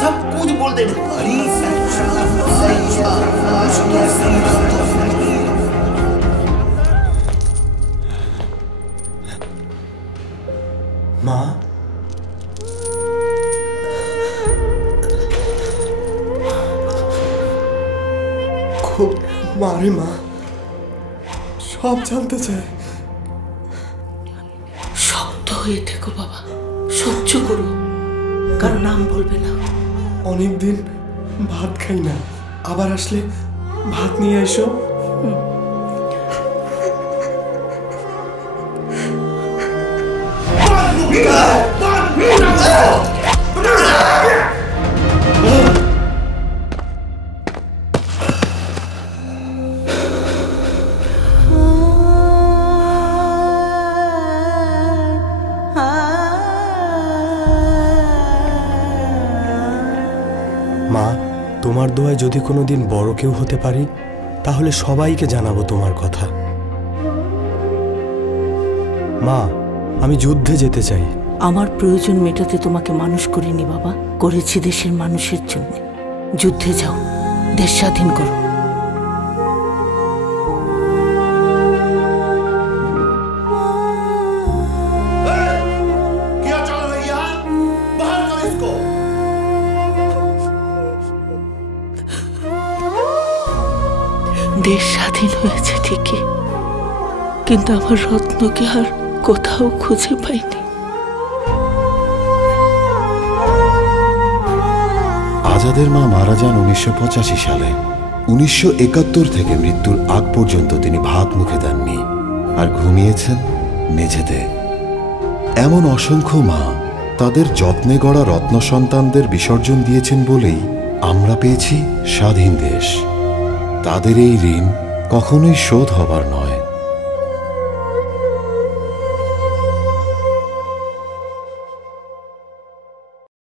सब कुछ बोल दे। माँ, খুব মারে মা, সব জানতে চায়। শক্ত হয়ে থেকো বাবা, সহ্য করো, কারো নাম বলবে না। অনেকদিন ভাত খাই না, আবার আসলে ভাত নিয়ে এসো। মা, তোমার দোয়ায় যদি কোনোদিন বড় কেউ হতে পারি, তাহলে সবাইকে জানাবো তোমার কথা। মা, আমি যুদ্ধে যেতে চাই। আমার প্রয়োজন মেটাতে তোমাকে মানুষ করিনি বাবা, করেছি দেশের মানুষের জন্য। যুদ্ধে যাও, দেশ স্বাধীন করো। দেশ স্বাধীন হয়েছে ঠিকই, কিন্তু আমার রত্নকে আর কোথাও খুঁজে পাইনি। আজাদের মা মারা যান 1985 সালে। 1971 থেকে মৃত্যুর আগ পর্যন্ত তিনি ভাত মুখে দেননি, আর ঘুমিয়েছেন মেঝেতে। এমন অসংখ্য মা তাদের যত্নে গড়া রত্ন সন্তানদের বিসর্জন দিয়েছেন বলেই আমরা পেয়েছি স্বাধীন দেশ। তাদের এই ঋণ কখনোই শোধ হবার নয়।